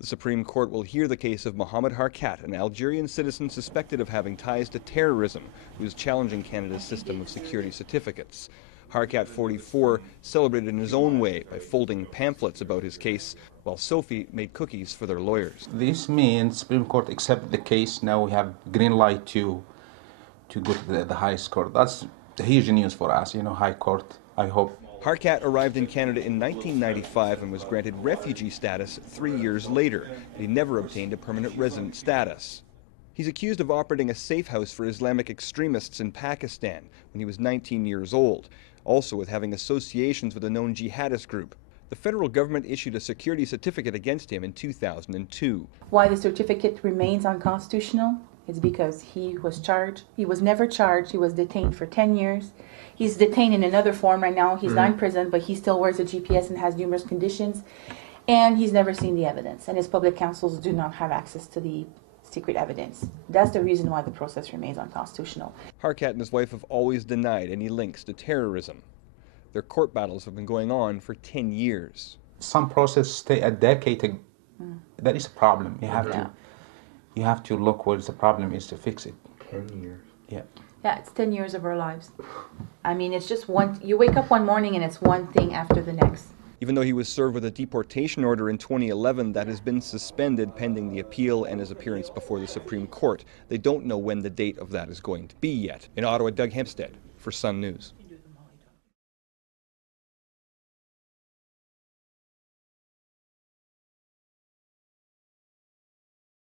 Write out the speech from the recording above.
The Supreme Court will hear the case of Sophie Harkat, an Algerian citizen suspected of having ties to terrorism, who is challenging Canada's system of security certificates. Harkat, 44, celebrated in his own way by folding pamphlets about his case, while Sophie made cookies for their lawyers. This means Supreme Court accepted the case. Now we have green light to go to the highest court. That's huge news for us, High Court, I hope. Harkat arrived in Canada in 1995 and was granted refugee status 3 years later, but he never obtained a permanent resident status. He's accused of operating a safe house for Islamic extremists in Pakistan when he was 19 years old, also with having associations with a known jihadist group. The federal government issued a security certificate against him in 2002. Why the certificate remains unconstitutional is because he was charged. He was never charged. He was detained for 10 years. He's detained in another form right now. He's not in prison, but he still wears a GPS and has numerous conditions. And he's never seen the evidence. And his public counsels do not have access to the secret evidence. That's the reason why the process remains unconstitutional. Harkat and his wife have always denied any links to terrorism. Their court battles have been going on for 10 years. Some process stay a decade. That is a problem. You have to look where the problem is to fix it. 10 years. Yeah. Yeah, it's 10 years of our lives. I mean, it's just you wake up one morning and it's one thing after the next. Even though he was served with a deportation order in 2011 that has been suspended pending the appeal and his appearance before the Supreme Court, they don't know when the date of that is going to be yet. In Ottawa, Doug Hempstead for Sun News.